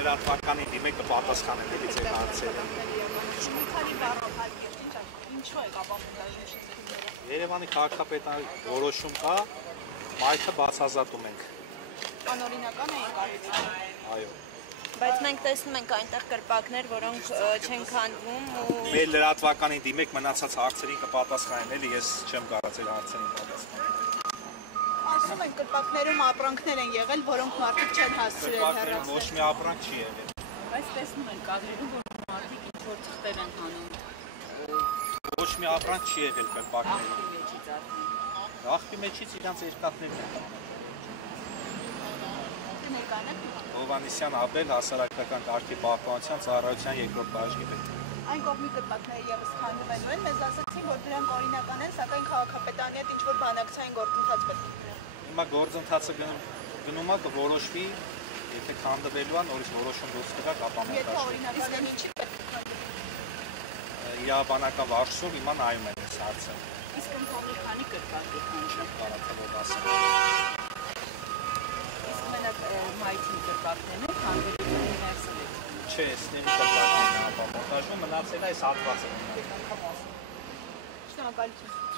լրատվականի դիմեք կպատասխանեն էլի ձեր հարցերը։ Ինչու է կապահովվում շփոթները։ Երևանի քաղաքապետարանի որոշում կա, մայթը բացազատում ենք։ Անօրինական է կառուցվում։ Այո։ Բայց մենք տեսնում ենք այնտեղ կրպակներ, որոնք չեն քանդվում ու Մեր լրատվականին դիմեք մնացած հարցերին կպատասխանեն, էլի ես չեմ կարող ձեր հարցերին պատասխանել։ Ասում են կրպակներում ապրանքներ են եղել, որոնք մարդիկ չեն հասցրել հեռացնել։ Ոչ մի ապրանք չի եղել։ Բայց տեսնում են կադրերում, որ մարդիկ ինչ-որ թղթեր են հանում։ Ոչ մի ապրանք չի եղել կրպակներում։ Աղբի մեջից արդեն։ Աղբի մեջից իրանց երկաթներն են տանում։ Հովհաննիսյան Աբել հասարակական կարգի պահպանության ծառայության երկրորդ բաժնի պետ։ Այն կողմի կրպակները ևս քանդում են նույն, մեզ ասացին, որ դրանք օրինական են, սակայն քաղաքապետարանի հետ ինչ-որ բանակցային գործընթաց պետք է։ Հիմա գործընթացը գնում է կորոշվի, եթե քանդվելու է, նորից որոշում դուրս կգա կապանոց։ Եթե օրինական են, ինչի պետք է քանդվի։ Իրավաբանական վարչով հիմա նայում են այս հարցը։ Իսկ ընդհանուր քանի կրպակ է քանդվում։ Կարաթվով ասեմ։ Մայթին կրպակներն են քանդվելու ներսը։ Չէ, ստեմի կրպակներն ապա մոնտաժում մնացել է այս հատվածը։ Շնորհակալություն։